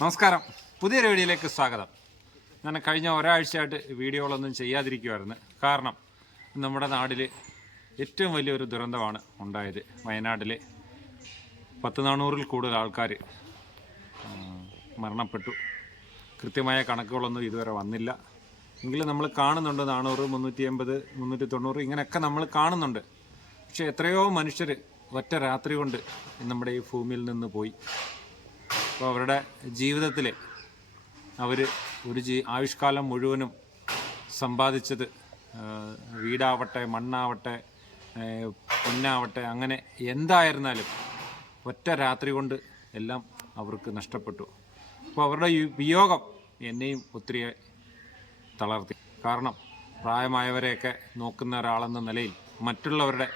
നമസ്കാരം. പുതിയൊരു വീഡിയോയിലേക്ക് സ്വാഗതം. ഞാൻ കഴിഞ്ഞ ഒരാഴ്ചയായിട്ട് വീഡിയോകളൊന്നും ചെയ്യാതിരിക്കുമായിരുന്നു കാരണം നമ്മുടെ നാട്ടിൽ ഏറ്റവും വലിയൊരു ദുരന്തമാണ് ഉണ്ടായത്. വയനാട്ടിൽ പത്ത് നാനൂറിൽ കൂടുതൽ ആൾക്കാർ മരണപ്പെട്ടു. കൃത്യമായ കണക്കുകളൊന്നും ഇതുവരെ വന്നില്ല. എങ്കിലും നമ്മൾ കാണുന്നുണ്ട് നാനൂറ് മുന്നൂറ്റി എൺപത് മുന്നൂറ്റി തൊണ്ണൂറ് ഇങ്ങനെയൊക്കെ നമ്മൾ കാണുന്നുണ്ട്. പക്ഷേ എത്രയോ മനുഷ്യർ ഒറ്റ രാത്രി കൊണ്ട് നമ്മുടെ ഈ ഭൂമിയിൽ നിന്ന് പോയി. അപ്പോൾ അവരുടെ ജീവിതത്തിൽ അവർ ഒരു ജീ ആയുഷ്കാലം മുഴുവനും സമ്പാദിച്ചത് വീടാവട്ടെ മണ്ണാവട്ടെ പൊന്നാവട്ടെ അങ്ങനെ എന്തായിരുന്നാലും ഒറ്റ രാത്രി കൊണ്ട് എല്ലാം അവർക്ക് നഷ്ടപ്പെട്ടു. അപ്പോൾ അവരുടെ വിയോഗം എന്നെയും ഒത്തിരി തളർത്തി. കാരണം പ്രായമായവരെയൊക്കെ നോക്കുന്ന ഒരാളെന്ന നിലയിൽ മറ്റുള്ളവരുടെ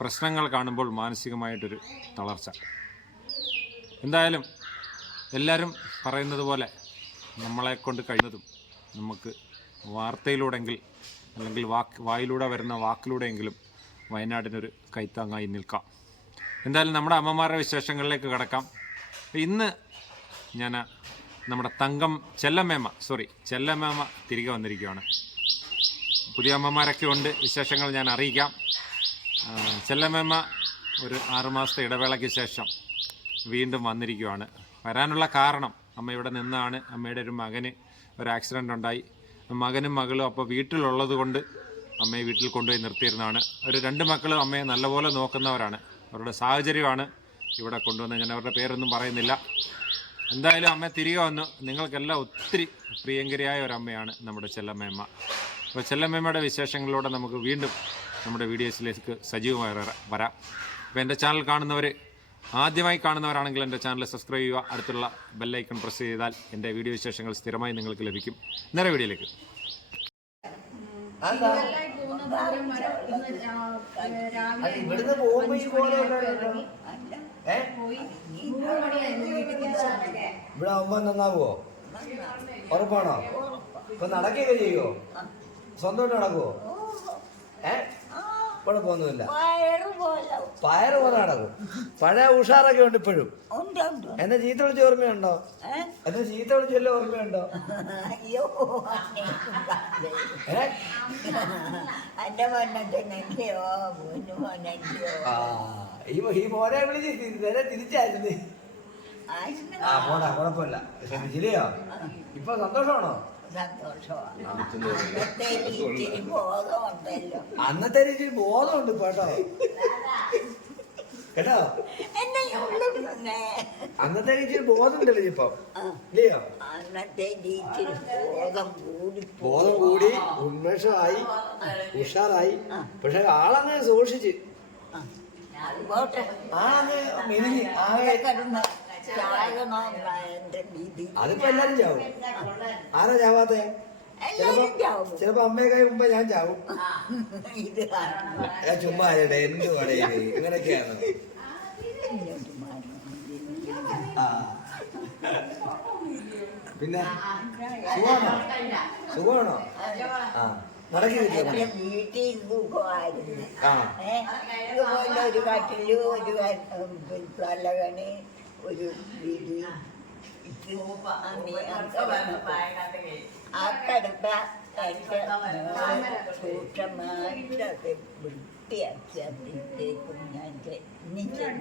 പ്രശ്നങ്ങൾ കാണുമ്പോൾ മാനസികമായിട്ടൊരു തളർച്ച. എന്തായാലും എല്ലാവരും പറയുന്നത് പോലെ നമ്മളെ കൊണ്ട് കഴിയുന്നതും നമുക്ക് വാർത്തയിലൂടെങ്കിൽ അല്ലെങ്കിൽ വാക്ക് വായിലൂടെ വരുന്ന വാക്കിലൂടെയെങ്കിലും വയനാടിനൊരു കൈത്താങ്ങായി നിൽക്കാം. എന്തായാലും നമ്മുടെ അമ്മമാരുടെ വിശേഷങ്ങളിലേക്ക് കടക്കാം. ഇന്ന് ഞാൻ നമ്മുടെ തങ്കം ചെല്ലമ്മേമ്മ സോറി ചെല്ലമ്മേമ്മ തിരികെ വന്നിരിക്കുകയാണ്. പുതിയ അമ്മമാരൊക്കെ ഉണ്ട് വിശേഷങ്ങൾ ഞാൻ അറിയിക്കാം. ചെല്ലമ്മേമ്മ ഒരു ആറുമാസത്തെ ഇടവേളയ്ക്ക് ശേഷം വീണ്ടും വന്നിരിക്കുകയാണ് വരാനുള്ള കാരണം അമ്മ ഇവിടെ നിന്നാണ്. അമ്മയുടെ ഒരു മകന് ഒരു ആക്സിഡന്റ് ഉണ്ടായി. മകനും മകളും അപ്പോൾ വീട്ടിലുള്ളത് കൊണ്ട് അമ്മയെ വീട്ടിൽ കൊണ്ടുപോയി നിർത്തിയിരുന്നതാണ്. ഒരു രണ്ട് മക്കളും അമ്മയെ നല്ലപോലെ നോക്കുന്നവരാണ്. അവരുടെ സാഹചര്യമാണ് ഇവിടെ കൊണ്ടുവന്ന് ഞാൻ അവരുടെ പേരൊന്നും പറയുന്നില്ല. എന്തായാലും അമ്മ തിരികെ വന്നു. നിങ്ങൾക്കെല്ലാം ഒത്തിരി പ്രിയങ്കരിയായ ഒരമ്മയാണ് നമ്മുടെ ചെല്ലമ്മയമ്മ. അപ്പോൾ ചെല്ലമ്മയുടെ വിശേഷങ്ങളിലൂടെ നമുക്ക് വീണ്ടും നമ്മുടെ വീഡിയോസിലേക്ക് സജീവമായി വരാം. അപ്പോൾ എന്റെ ചാനൽ കാണുന്നവർ ആദ്യമായി കാണുന്നവരാണെങ്കിൽ എന്റെ ചാനൽ സബ്സ്ക്രൈബ് ചെയ്യുക. അടുത്തുള്ള ബെല്ലൈക്കൺ പ്രസ് ചെയ്താൽ എന്റെ വീഡിയോ വിശേഷങ്ങൾ സ്ഥിരമായി നിങ്ങൾക്ക് ലഭിക്കും. നേരെ വീഡിയോയിലേക്ക്. ഇവിടുന്ന് പോകുമ്പോ. ഇവിടെ ആവുമ്പോ നന്നാവോ ഉറപ്പാണോ? ഇപ്പൊ നടക്കുകയൊക്കെ ചെയ്യോ? സ്വന്തമായിട്ട് നടക്കുവോ? ഏ? കുഴപ്പമൊന്നുമില്ല പയറ് പോലെ. നടക്കും പഴയ ഉഷാറൊക്കെ ഉണ്ട് ഇപ്പോഴും. എന്നെ ചീത്ത വിളിച്ച ഓർമ്മയുണ്ടോ? എന്നെ ചീത്ത വിളിച്ചല്ലോ ഓർമ്മയുണ്ടോ? ഈ ഈ മോനെ വിളിച്ച് നേരെ തിരിച്ചായിരുന്നു. ആ പോടാ കുഴപ്പമില്ല. ശരിയോ ഇപ്പൊ സന്തോഷമാണോ? സന്തോഷമാണ്. അന്നത്തെ രീതിയിൽ ബോധമുണ്ട് കേട്ടോ. കേട്ടോ? അന്നത്തെ രീതിയിൽ ബോധമുണ്ടല്ലോ ഇപ്പൊ. ഇല്ലയോ? അന്നത്തെ രീതിയിൽ ബോധം കൂടി ബോധം കൂടി ഉന്മേഷമായി ഉഷാറായി. പക്ഷെ ആളങ്ങ് സൂക്ഷിച്ച്. ആളങ്ങ് മിനിഞ്ഞ് ആകെ വിധി അതിപ്പോ എല്ലാരും ചാവും. ആരാ ചാവാത്തെ? ചിലപ്പോ അമ്മയൊക്കെ മുമ്പ് ഞാൻ ചാവും. ചുമ്മാ എന്ത് പടയത് ഇങ്ങനെയൊക്കെയാണ്. പിന്നെ? സുഖമാണോ? സുഖമാണോ? ആ വീട്ടിൽ സുഖമായിരുന്നു? ഇതുപോലെ ഒരു കട്ടിൽ ഒരു പലകണി ഒരു വിധി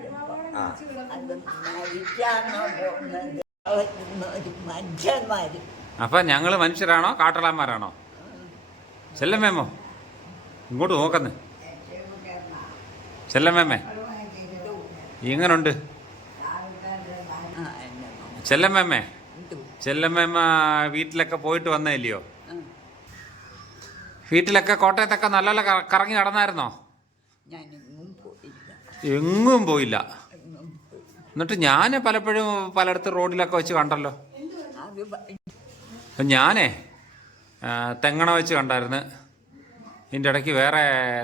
ആ ഞങ്ങൾ ഞാൻ. അത് മരിച്ചാണോ പോകുന്നത്. ഒരു മനുഷ്യന്മാര്. അപ്പം ഞങ്ങൾ മനുഷ്യരാണോ കാട്ടളന്മാരാണോ? ചെല്ലമ്മേമോ ഇങ്ങോട്ട് നോക്കുന്നേ ചെല്ലമ്മേമ്മേ എങ്ങനുണ്ട് ആ ചെല്ലമ്മ? ചെല്ലമ്മേമ്മ വീട്ടിലൊക്കെ പോയിട്ട് വന്നില്ലയോ. വീട്ടിലൊക്കെ കോട്ടയത്തൊക്കെ നല്ല കറങ്ങി നടന്നായിരുന്നോ? എങ്ങും പോയില്ല. എന്നിട്ട് ഞാൻ പലപ്പോഴും പലയിടത്ത് റോഡിലൊക്കെ വെച്ച് കണ്ടല്ലോ. ഞാനേ തെങ്ങണ വെച്ച് കണ്ടായിരുന്നു. ഇതിന്റെ ഇടയ്ക്ക് വേറെ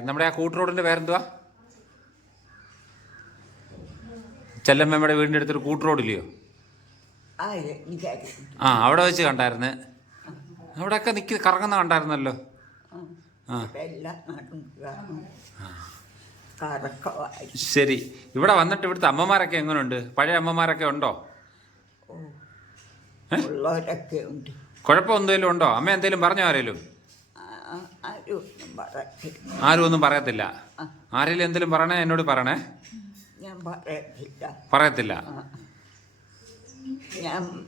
നമ്മുടെ ആ കൂട്ട് റോഡിന്റെ പേരെന്തുവാ? ചെല്ലമ്മയുടെ വീടിന്റെ അടുത്തൊരു കൂട്ട് റോഡില്ലയോ? ആ അവിടെ വെച്ച് കണ്ടായിരുന്നു. അവിടെയൊക്കെ നിൽക്കി കറങ്ങുന്ന കണ്ടായിരുന്നല്ലോ. ആ. ശരി. ഇവിടെ വന്നിട്ട് ഇവിടുത്തെ അമ്മമാരൊക്കെ എങ്ങനെയുണ്ട് പഴയ അമ്മമാരൊക്കെ ഉണ്ടോ? ഓ. ഉണ്ട്. അമ്മ എന്തേലും പറഞ്ഞോ ആരേലും? ആരും ഒന്നും പറയത്തില്ല. ആരേലും എന്തേലും ആരെങ്കിലും എന്തെങ്കിലും പറയണേ? എന്നോട് പറയണേ? പറയത്തില്ല. ഞാൻ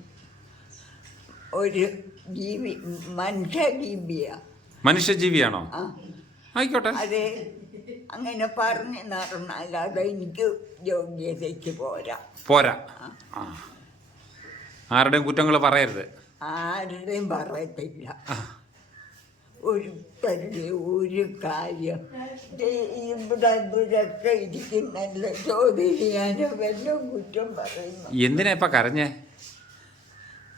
ഒരു ജീവി മനുഷ്യജീവിയാ. മനുഷ്യജീവിയാണോ? ആയിക്കോട്ടെ. അതെ. അങ്ങനെ പറഞ്ഞു നടന്നല്ലാതെ എനിക്ക് യോഗ്യതയ്ക്ക് പോരാ. പോരാ. ആരുടെയും കുറ്റങ്ങൾ പറയരുത്. ആരുടെയും പറയത്തില്ല. ഒരു ഒരു കാര്യം. ഈ ഇവിടെ ഇവരൊക്കെ ഇരിക്കുന്നല്ലോ ചോദ്യം ചെയ്യാനോ വല്ലതും കുറ്റം പറയുന്നു? എന്തിനാ ഇപ്പൊ കരഞ്ഞേ?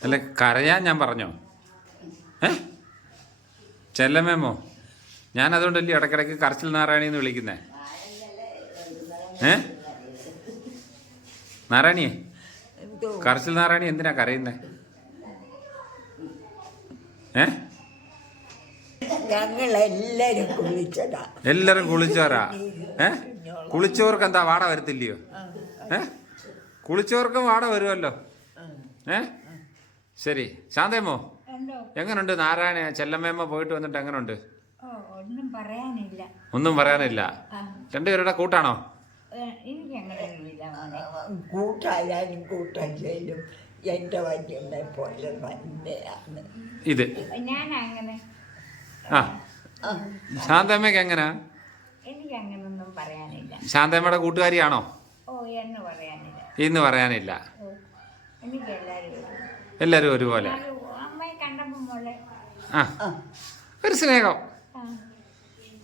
അല്ല കരയാൻ ഞാൻ പറഞ്ഞോ? ഏ? ചെല്ലമേമോ ഞാൻ അതുകൊണ്ടല്ലേ ഇടയ്ക്കിടയ്ക്ക് കരച്ചിൽ നാരായണി എന്ന് വിളിക്കുന്നേ. ഏ? നാരായണിയെ? കരച്ചിൽ നാരായണി എന്തിനാ കരയുന്നേ? ഏ? കുളിച്ചതാ. എല്ലാരും കുളിച്ചോരാ? ഏ? കുളിച്ചവർക്ക് എന്താ വാട വരത്തില്ലയോ? ഏ? കുളിച്ചവർക്കും വാട വരുമല്ലോ. ഏ? ശരി. ശാന്തേമോ എങ്ങനുണ്ട്? നാരായണ ചെല്ലമ്മേമ്മ പോയിട്ട് വന്നിട്ട് എങ്ങനുണ്ട്? ഓ ഒന്നും പറയാനില്ല. ഒന്നും പറയാനില്ല. രണ്ടുപേരുടെ കൂട്ടാണോ? കൂട്ടായാലും കൂട്ടല്ലേലും എന്റെ വല്യമ്മയെ പോലെ തന്നെയാണ് ഇത്. ഞാൻ അങ്ങനെ ആ. ശാന്തമ്മയ്ക്ക് എങ്ങനാ പറയാനില്ല. ശാന്തമ്മയുടെ കൂട്ടുകാരിയാണോ? ഓ എന്ന് പറയാനില്ല. ഇന്ന് പറയാനില്ല. എല്ലാരും എനിക്ക് എല്ലാവരും എല്ലാവരും ഒരുപോലെ. അമ്മയെ കണ്ടപ്പോൾ മോളെ ആ. ഒരു സ്നേഹം.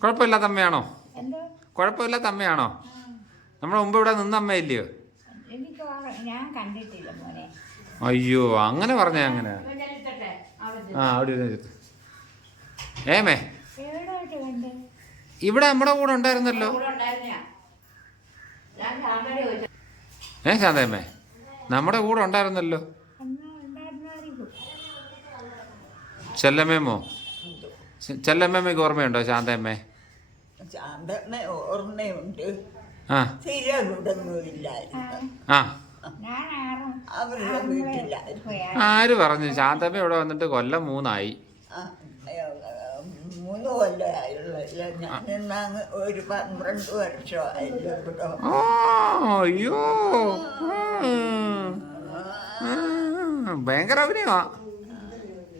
കുഴപ്പമില്ലാത്ത അമ്മയാണോ? എന്തോ? കുഴപ്പമില്ലാത്ത അമ്മയാണോ? നമ്മുടെ മുമ്പ് ഇവിടെ നിന്ന അമ്മയില്ലയോ? എനിക്ക് വാ- ഞാൻ കണ്ടിട്ടില്ല മോനെ. അയ്യോ അങ്ങനെ പറഞ്ഞ അങ്ങനെ ആ അവിടെ ഇരുന്ന്. ഏമേ? ഇവിടെ നമ്മുടെ കൂടെ ഉണ്ടായിരുന്നല്ലോ. ഏ ശാന്തമ്മേ നമ്മുടെ കൂടെ ഉണ്ടായിരുന്നല്ലോ. ചെല്ലമ്മേമോ? ചെല്ലമ്മേമ്മയ്ക്ക് ഓർമ്മയുണ്ടോ ശാന്തമ്മേ ആ. ആ. ആര് പറഞ്ഞു? ശാന്തമ്മ ഇവിടെ വന്നിട്ട് കൊല്ലം മൂന്നായി. മൂന്ന് കൊല്ലമായുള്ളല്ലോ ഞാൻ ഒരു പന്ത്രണ്ട് വർഷമായല്ലോ ഇവിടെ ഓ അയ്യോ. ഭയങ്കര അഭിനയമാ.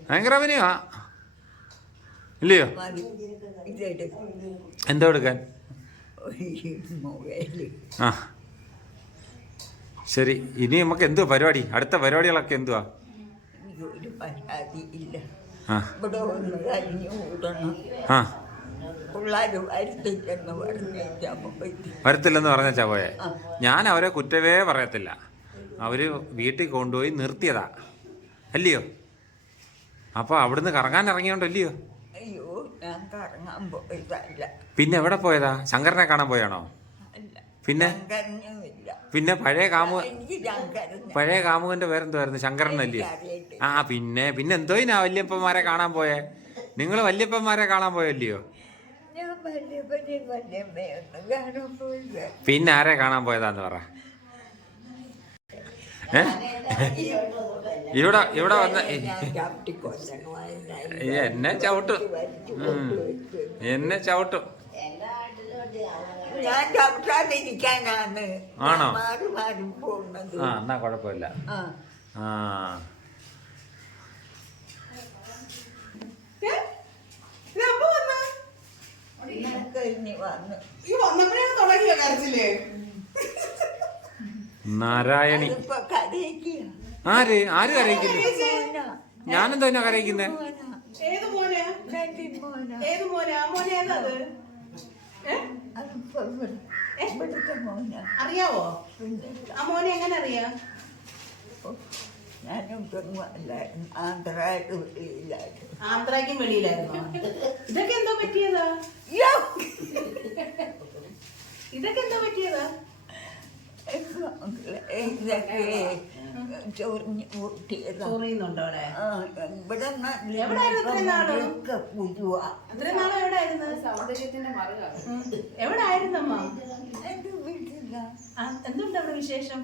ഭയങ്കര അഭിനയമാ. ഇല്ലയോ? എന്താ ഇതെടുക്കും എന്തോ എടുക്കാൻ? ഒരു മൊബൈൽ. ആ. ശരി ഇനി നമുക്ക് എന്തുവാ പരിപാടി? അടുത്ത പരിപാടികളൊക്കെ എന്തുവാ? എനിക്കൊരു പരാതി ഇല്ല. ഇവിടെ ഒന്ന് കഴിഞ്ഞു കൂടണം ആ. പിള്ളേർ വരുത്തില്ലെന്ന് പറഞ്ഞേച്ചാൽ പോയി വരത്തില്ലെന്ന് പറഞ്ഞ ചവയെ ഞാൻ അവരെ കുറ്റവേ പറയത്തില്ല. അവർ വീട്ടിൽ കൊണ്ടുപോയി നിർത്തിയതാ. അല്ലയോ? അപ്പൊ അവിടുന്ന് കറങ്ങാൻ ഇറങ്ങിയോണ്ടല്ലയോ അയ്യോ ഞാൻ കറങ്ങാൻ പോയതല്ല. പിന്നെ എവിടെ പോയതാ? ശങ്കരനെ കാണാൻ പോയാണോ? പിന്നെ? പിന്നെ പഴയ കാമു പഴയ കാമുകന്റെ പേരെന്തുവായിരുന്നു? ശങ്കരൻ അറിയട്ടെ ആ പിന്നെ പിന്നെ എന്തോ ഞാൻ വല്യപ്പന്മാരെ കാണാൻ പോയേ? നിങ്ങൾ വല്യപ്പന്മാരെ കാണാൻ പോയല്ലയോ? പിന്നെ ആരെ കാണാൻ പോയതാന്ന് പറ. ഇവിടെ ഇവിടെ വന്ന എന്നെ ചവിട്ടും. എന്നെ ചവിട്ടും. ഞാൻ ആണോ? ഞാൻ മാറി മാറി പോകുന്നത്. ആ എന്നാ കുഴപ്പമില്ല. ആ. നാരായണി. ആര്? ആര് കരയിക്കുന്നു? ഞാനെന്തോ എന്നാ കരയിക്കുന്നേ? ഏത് മോനെ? ഏത് മോനെ? ആ ഇവിടുത്തെ മോനാ അറിയാവോ? ആ മോനെ എങ്ങനെ അറിയാം? ഞാനും പെണ്ണും അല്ലായിരുന്നു ആന്ധ്രയായിട്ട് വെളിയിലായിരുന്നു ആന്ധ്രയ്ക്കും വെളിയിലായിരുന്നോ? ഇതൊക്കെ എന്തോ പറ്റിയതാ! ഇതൊക്കെ എന്തോ പറ്റിയതാ? ഇതൊക്കെ അവിടെ? ആ, ഇവിടെ എവിടായിരുന്നു വീട്ടിലാ. എന്തുണ്ട് അവിടെ വിശേഷം?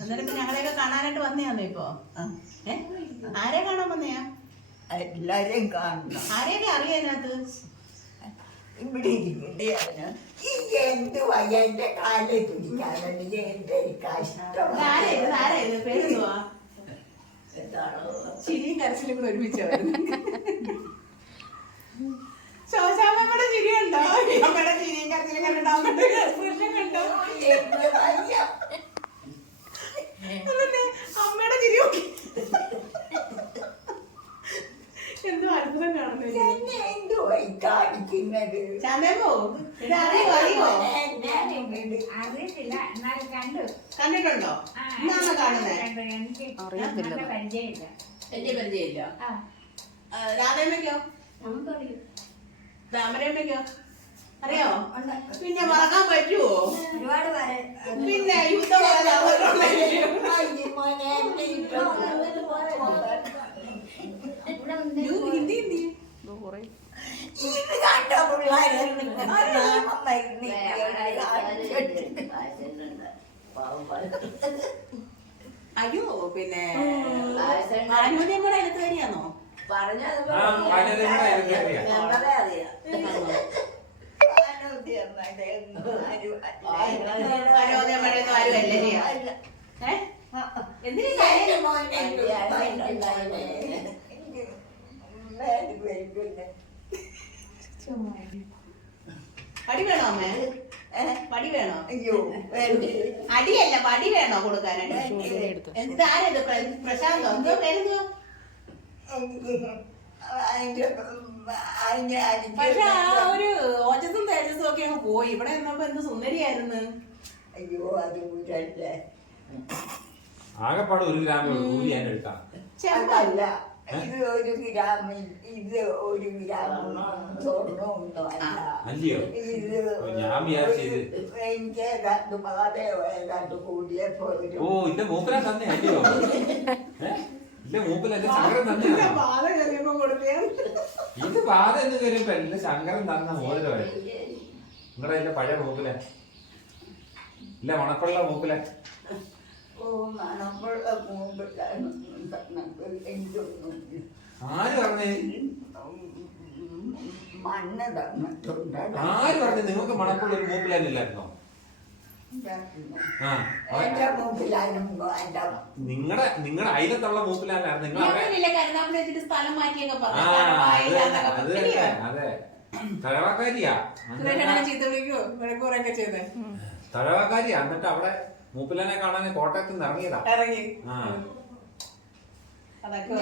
അന്നേരം ഞങ്ങളെയൊക്കെ കാണാനായിട്ട് വന്നയാന്നോ ഇപ്പോ? ആരെ കാണാൻ വന്നയാ? എല്ലാരെയും കാണണം. ആരെയൊക്കെ അറിയാനകത്ത് ഇവിടെ ഇരിക്കുകയാണ് ഈ എന്ത് വയ്യ എന്റെ കാലെ തുടിക്കാറുണ്ട്. എന്റെ ചിരിയും കരച്ചിലും കൂടെ ഒരുമിച്ച് ശോശാമ്മയുടെ ചിരി ഉണ്ടോ അമ്മയുടെ ചിരിയും കരച്ചിലും കണ്ടിട്ടോ അമ്മയുടെ എക്സ്പ്രഷൻ കണ്ടോ? അമ്മയുടെ ചിരി നോക്കി എന്തോ അത്ഭുതം കാണുന്നില്ല എന്നെ ഈ കാണിക്കുന്നത്? ചാന്തേമോ ഇത് അറിയോ? അറിയോ? അറിയത്തില്ല. എന്നാലും കണ്ടു. കണ്ടിട്ടുണ്ടോ? ആ, ഇന്നാണോ കാണുന്നത് കണ്ടു. എനിക്ക് നല്ല പരിചയമില്ല. വലിയ പരിചയമില്ല. ആ. രാധേമ്മയ്ക്കോ? നമുക്കറിയും താമരയമ്മയ്ക്കോ അറിയോ? പിന്നെ മറക്കാൻ പറ്റുമോ ഒരുപാട് പേരെ പിന്നെ യുദ്ധം പോലെ അവരുണ്ടായിരുന്നു. മോനെ യ്യോ, അയ്യോ പിന്നെ ആനുകൂല്യങ്ങളുടെ അടുത്ത് വരികയാണോ ആ പലതിന്റെ അയൽക്കാരിയാ. ആരോഗ്യമഴയൊന്നും ആരും അല്ലല്ലോ ഏ? എന്തിനു പടി വേണോ അമ്മേ? പടി വേണോ? അയ്യോ അടിയല്ല പടി വേണോ കൊടുക്കാനായിട്ട്? എന്താരത് പ്രശാന്തോ? എന്തോ പേരെന്തോ? പക്ഷെ ആ ഒരു ഓജസും തേജസും ഒക്കെ അങ്ങ് പോയി. ഇവിടെ നിന്നപ്പോ എന്ത് സുന്ദരിയായിരുന്നു. അയ്യോ അത് ആകെപ്പാട് ഒരു ഗ്രാമേ ഉള്ളൂ. കൂലി ഞാൻ എടുക്കാം. ചെറുതാ അതല്ല. ഇത് ഒരു ഗ്രാമിൽ ഇത് ഒരു ഗ്രാമം സ്വർണമൊന്നും അല്ല അല്ലയോ? ഇത് ഓ, ഞാൻ വിചാരിച്ചു ഇത്. എനിക്ക് ഏതാണ്ട് പാതയോ ഏതാണ്ട് കൂടിയപ്പോ ഒരു ഓ ഇന്റെ മൂപ്പല തന്നെ അല്ലയോ? ഇന്റെ ശങ്കരൻ കയറിയപ്പോ ഇത് ബാധ എന്ന് കയറിയപ്പോ എന്റെ ശങ്കരൻ തന്ന മോതിരമായി നിങ്ങളുടെ എന്റെ പഴയ മൂപ്പിലെ ഇല്ല ഉണക്കുള്ള മൂപ്പിലെ ആര് പറഞ്ഞേ? മണ്ണ് തന്നിട്ടുണ്ട് ആര് പറഞ്ഞു? നിങ്ങൾക്ക് മണക്കുള്ള ഒരു എന്റെ നിങ്ങളുടെ നിങ്ങളുടെ അയലത്തുള്ള മൂപ്പിലായിരുന്നു നിങ്ങൾ അത് അത് തഴവക്കാരിയാ? തഴവക്കാരിയാ? എന്നിട്ട് അവിടെ മൂപ്പിലനെ കാണാൻ കോട്ടയത്ത് നിന്ന് ഇറങ്ങിയതാ. ഇറങ്ങി. ആ. അതൊക്കെ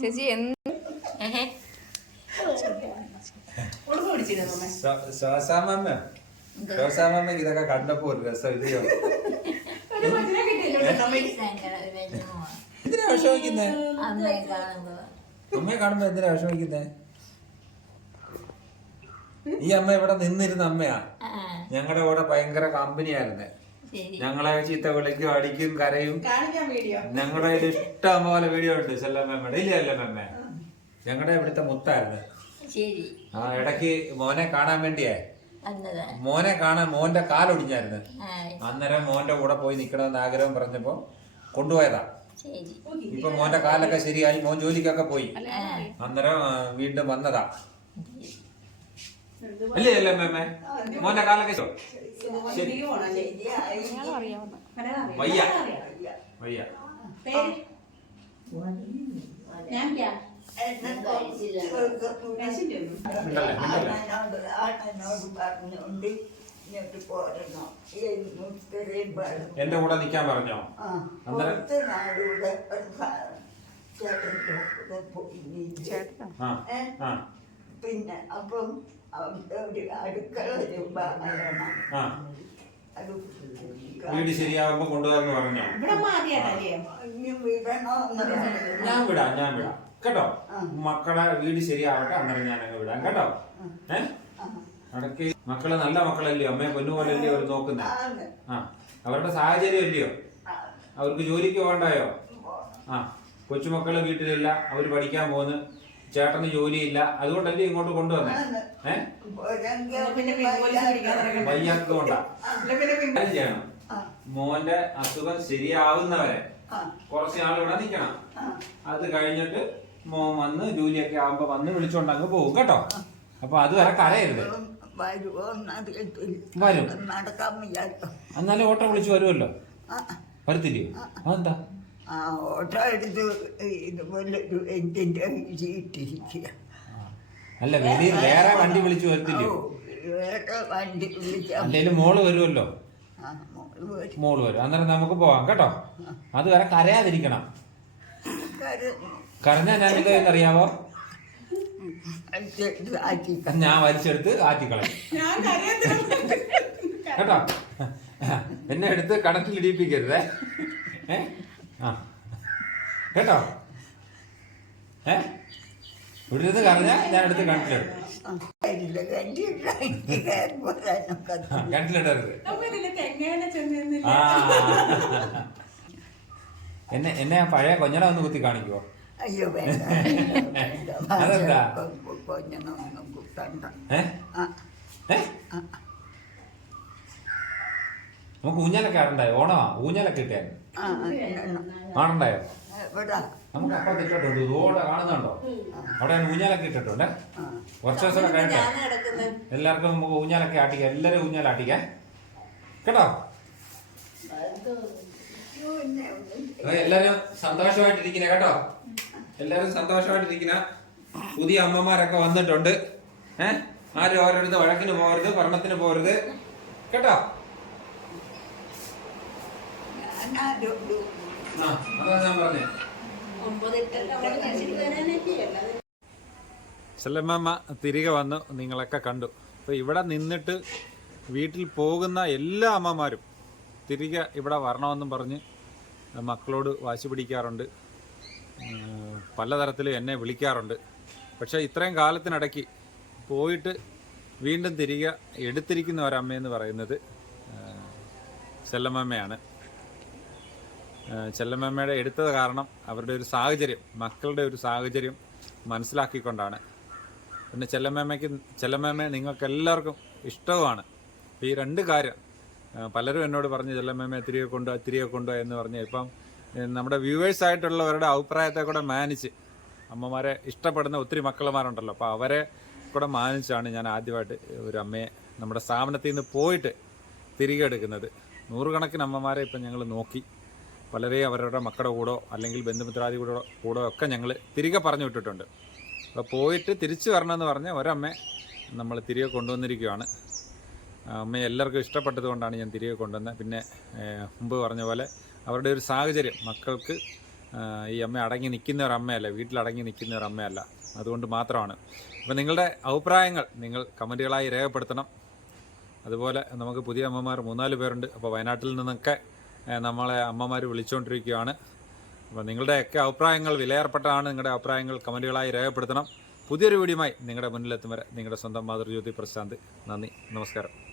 ചേച്ചി എന്ത് ശ്വാസാമമ്മ ശ്വാസാമമ്മക്ക് ഇതൊക്കെ കണ്ടപ്പോ ഒരു രസം ഇത്? എന്തിനാ വിഷമിക്കുന്നേ? അമ്മയെ കാണുമ്പോ എന്തിനാ വിഷമിക്കുന്നേ? ഈ അമ്മ ഇവിടെ നിന്നിരുന്ന അമ്മയാ. ഞങ്ങളുടെ കൂടെ ഭയങ്കര കമ്പനിയായിരുന്നേ. ഞങ്ങളെ ചീത്ത വിളിക്കും അടിക്കും കരയും. കാണിക്കാൻ വീഡിയോ. ഞങ്ങളുടെ ഇഷ്ടം പോലെ വീഡിയോ ഉണ്ട് ചെല്ലമ്മയുടെ ഇല്ലേ അല്ലമ്മ ഞങ്ങളുടെ ഇവിടുത്തെ മുത്തായിരുന്നു. ശരി. ആ ഇടയ്ക്ക് മോനെ കാണാൻ വേണ്ടിയേ. മോനെ കാണാൻ മോന്റെ കാലൊടിഞ്ഞായിരുന്നു. അന്നേരം മോന്റെ കൂടെ പോയി നിക്കണമെന്ന് ആഗ്രഹം പറഞ്ഞപ്പോ കൊണ്ടുപോയതാ. ശരി. ഇപ്പൊ മോന്റെ കാലൊക്കെ ശരിയായി. മോൻ ജോലിക്കൊക്കെ പോയി. അന്നേരം വീണ്ടും വന്നതാ. അല്ലേ അല്ലേ മേമേ മോന്റെ കാലൊക്കെ ശരി. ശരി. വയ്യ. വയ്യ. പേര്? ഞാൻ എന്റെ കൂടെ നിക്കാൻ പറഞ്ഞോ? പിന്നെ അപ്പം ഒരു വീട് ശരിയാവുമ്പോ കൊണ്ടുവന്ന് പറഞ്ഞോ? ഞാൻ വിടാം ഞാൻ വിടാം. കേട്ടോ? മക്കളെ വീട് ശരിയാവട്ടെ അന്നേരം ഞാൻ അങ്ങ് വിടാം. കേട്ടോ? ഏ? അടക്കി മക്കൾ നല്ല മക്കളല്ലയോ അമ്മയെ പൊന്നുപോലല്ലയോ അവർ നോക്കുന്നത്. ആ അവരുടെ സാഹചര്യം അല്ലയോ അവർക്ക് ജോലിക്ക് പോകണ്ടായോ? ആ. കൊച്ചുമക്കൾ വീട്ടിലില്ല അവർ പഠിക്കാൻ പോകുന്നു. ചേട്ടന് ജോലിയില്ല. അതുകൊണ്ടല്ലേ ഇങ്ങോട്ട് കൊണ്ടുവന്നേ? ഏഹ് പിന്നെ വയ്യാത്തത് കൊണ്ടാ. പിന്നെ പിന്നെ ചെയ്യണം. മോന്റെ അസുഖം ശരിയാവുന്നവരെ. കുറച്ച് നാൾ ഇവിടെ നിൽക്കണം അത് കഴിഞ്ഞിട്ട് മോൻ വന്ന് ജോലിയൊക്കെ ആവുമ്പോ വന്ന് വിളിച്ചോണ്ട് അങ്ങ് പോകും കേട്ടോ? അപ്പൊ അതുവരെ കരയരുത്. വരും. എന്നാലും ഓട്ടോ വിളിച്ച് വരുമല്ലോ വരുത്തില്ലേ? വരത്തില്ലയോ അതെന്താ? ഓട്ടോ എടുത്ത് ഇതുപോലെ ഒരു ഇട്ടിരിക്കുക. അല്ല വെളിയിൽ വേറെ വണ്ടി വിളിച്ചു വരത്തില്ലയോ വേറെ വണ്ടി വിളിക്കാം. അല്ലേലും മോൾ വരുമല്ലോ ആ മോൾ വരും. മോൾ വരും. അന്നേരം നമുക്ക് പോവാം കേട്ടോ? അതുവരെ കരയാതിരിക്കണം. കരഞ്ഞു. ഞാൻ എന്താ അറിയാവോ ഞാൻ വലിച്ചെടുത്ത് ആറ്റിക്കളയും. കേട്ടോ? എന്നെ എടുത്ത് കടത്തിൽ ഇടിയിപ്പിക്കരുതേ. ഏ? ആ. കേട്ടോ? ഏ? ഇവിടെ നിന്ന് കറഞ്ഞ ഞാൻ എടുത്ത് കണക്കിലിടും കരില്ല കണ്ടി കയറുമ്പോൾ ആ, കണക്കിലിടരുത് അപ്പൊ എങ്ങനെ ചെന്നിരുന്നില്ല. എന്നെ എന്നെ പഴയ കൊഞ്ഞട ഒന്ന് കുത്തി കാണിക്കുവോ? അയ്യോ വേണ്ട. അതെന്താ? കൊഞ്ഞനൊന്നും കുത്തണ്ട. ഏ? ആ. ഏ? നമുക്ക് ഊഞ്ഞാലൊക്കെ ആടണ്ടായോ? ഓണമാ? ഊഞ്ഞാലൊക്കെ ഇട്ടായിരുന്നു ആ. ആടണ്ടായോ? എവിടാ നമുക്ക് അപ്പുറത്ത് ഇട്ടിട്ടുണ്ട് ഇതോടെ കാണുന്നുണ്ടോ? അവിടെ ഊഞ്ഞാലൊക്കെ ഇട്ടിട്ടുണ്ട്. ആ. കുറച്ച് ദിവസം കൂടെ കഴിയട്ടെ ഞാൻ കിടക്കുന്നത് എല്ലാവർക്കും നമുക്ക് ഊഞ്ഞാലൊക്കെ ആട്ടിക്കാം. എല്ലാവരും ഊഞ്ഞാലാട്ടിക്കാം. കേട്ടോ? അപ്പൊ എല്ലാരും സന്തോഷമായിട്ടിരിക്കുന്ന കേട്ടോ? എല്ലാരും സന്തോഷമായിട്ടിരിക്കുന്ന പുതിയ അമ്മമാരൊക്കെ വന്നിട്ടുണ്ട്. ഏഹ് ആരും ഓരോരുത്തർ വഴക്കിന് പോകരുത് ഭരണത്തിന് പോകരുത്. കേട്ടോ? ഞാനാരോട് ആ അതാ ഞാൻ പറഞ്ഞേ. ചെല്ലമ്മ തിരികെ വന്നു നിങ്ങളൊക്കെ കണ്ടു. അപ്പോൾ ഇവിടെ നിന്നിട്ട് വീട്ടിൽ പോകുന്ന എല്ലാ അമ്മമാരും തിരികെ ഇവിടെ വരണമെന്നും പറഞ്ഞ് മക്കളോട് വാശി പിടിക്കാറുണ്ട്. പലതരത്തിൽ എന്നെ വിളിക്കാറുണ്ട്. പക്ഷേ ഇത്രയും കാലത്തിനിടയ്ക്ക് പോയിട്ട് വീണ്ടും തിരികെ എടുത്തിരിക്കുന്ന ഒരമ്മയെന്ന് പറയുന്നത് ചെല്ലമ്മയാണ് ചെല്ലമ്മയുടെ എടുത്തത് കാരണം അവരുടെ ഒരു സാഹചര്യം മക്കളുടെ ഒരു സാഹചര്യം മനസ്സിലാക്കിക്കൊണ്ടാണ്. പിന്നെ ചെല്ലമ്മയ്ക്ക് ചെല്ലമ്മയെ നിങ്ങൾക്ക് എല്ലാവർക്കും ഇഷ്ടവുമാണ്. ഈ രണ്ട് കാര്യം പലരും എന്നോട് പറഞ്ഞു ചെല്ലമ്മയെ തിരികെ കൊണ്ടുപോയി തിരികെ കൊണ്ടുപോയി എന്ന് പറഞ്ഞു ഇപ്പം നമ്മുടെ വ്യൂവേഴ്സ് ആയിട്ടുള്ളവരുടെ അഭിപ്രായത്തെ കൂടെ മാനിച്ച് അമ്മമാരെ ഇഷ്ടപ്പെടുന്ന ഒത്തിരി മക്കളുമാരുണ്ടല്ലോ. അപ്പോൾ അവരെ കൂടെ മാനിച്ചാണ് ഞാൻ ആദ്യമായിട്ട് ഒരു അമ്മയെ നമ്മുടെ സ്ഥാപനത്തിൽ നിന്ന് പോയിട്ട് തിരികെ എടുക്കുന്നത്. നൂറുകണക്കിന് അമ്മമാരെ ഇപ്പം ഞങ്ങൾ നോക്കി. പലരെയും അവരുടെ മക്കളുടെ കൂടോ അല്ലെങ്കിൽ ബന്ധുമിത്രാദി കൂടോ കൂടോ ഒക്കെ ഞങ്ങൾ തിരികെ പറഞ്ഞു വിട്ടിട്ടുണ്ട്. അപ്പോൾ പോയിട്ട് തിരിച്ചു വരണമെന്ന് പറഞ്ഞ ഒരമ്മ നമ്മൾ തിരികെ കൊണ്ടുവന്നിരിക്കുകയാണ്. അമ്മയെ എല്ലാവർക്കും ഇഷ്ടപ്പെട്ടത് കൊണ്ടാണ് ഞാൻ തിരികെ കൊണ്ടുവന്നത്. പിന്നെ മുമ്പ് പറഞ്ഞ പോലെ അവരുടെ ഒരു സാഹചര്യം. മക്കൾക്ക് ഈ അമ്മ അടങ്ങി നിൽക്കുന്ന ഒരു അമ്മയല്ല വീട്ടിലടങ്ങി നിൽക്കുന്ന ഒരു അമ്മയല്ല. അതുകൊണ്ട് മാത്രമാണ്. അപ്പോൾ നിങ്ങളുടെ അഭിപ്രായങ്ങൾ നിങ്ങൾ കമന്റുകളായി രേഖപ്പെടുത്തണം. അതുപോലെ നമുക്ക് പുതിയ അമ്മമാർ മൂന്നാൽ പേരുണ്ട്. അപ്പോൾ വയനാട്ടിൽ നിന്നൊക്കെ നമ്മളെ അമ്മമാർ വിളിച്ചുകൊണ്ടിരിക്കുകയാണ് അപ്പോൾ നിങ്ങളുടെയൊക്കെ അഭിപ്രായങ്ങൾ വിലയേർപ്പെട്ടതാണ് നിങ്ങളുടെ അഭിപ്രായങ്ങൾ കമന്റുകളായി രേഖപ്പെടുത്തണം. പുതിയൊരു വീഡിയോയുമായി നിങ്ങളുടെ മുന്നിലെത്തും വരെ നിങ്ങളുടെ സ്വന്തം മാതൃജ്യോതി പ്രശാന്ത്. നന്ദി. നമസ്കാരം.